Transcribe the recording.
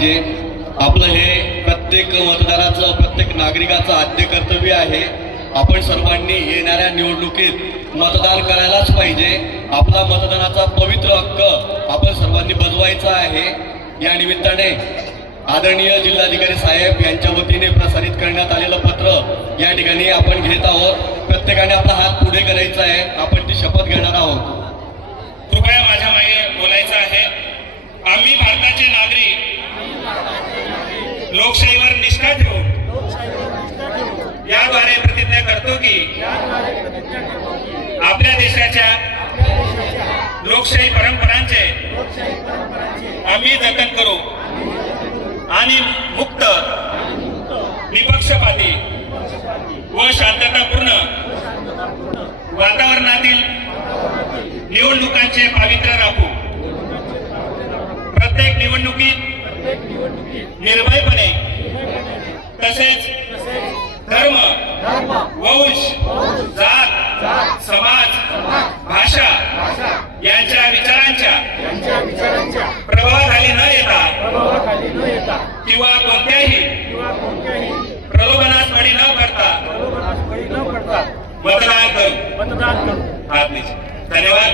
पाहिजे आपलं हे प्रत्येक मतदाराचं प्रत्येक नागरिकाचं आद्य कर्तव्य आहे. आपण सर्वांनी येणाऱ्या निवडणुकीत मतदान करायलाच पाहिजे. आपला मतदानाचा पवित्र हक्क आपण सर्वांनी बजवायचा आहे. या निमित्ताने आदरणीय जिल्हाधिकारी साहेब यांच्या वतीने प्रसारित करण्यात आलेलं पत्र या ठिकाणी आपण घेत आहोत. प्रत्येकाने आपला हात पुढे करायचा आहे. आपण ती शपथ घेणार आहोत. कृपया माझ्या मागे बोलायचं आहे. आम्ही भारताचे नागरिक लोकशाहीवर निष्ठा ठेवून याद्वारे प्रतिज्ञा करतो की आपल्या देशाच्या लोकशाही परंपरांचे आम्ही जतन करू. आणि मुक्त निपक्षपाती व शांततापूर्ण वातावरणातील निवडणुकांचे पावित्र्य राखू. प्रत्येक निवडणुकीत निर्भयपणे तसेच धर्म वंश जात समाज भाषा यांच्या विचारांच्या प्रभावाखाली न येता किंवा कोणत्याही प्रलोभनास बळी न पडता मतदान करू. मतदान करू धन्यवाद.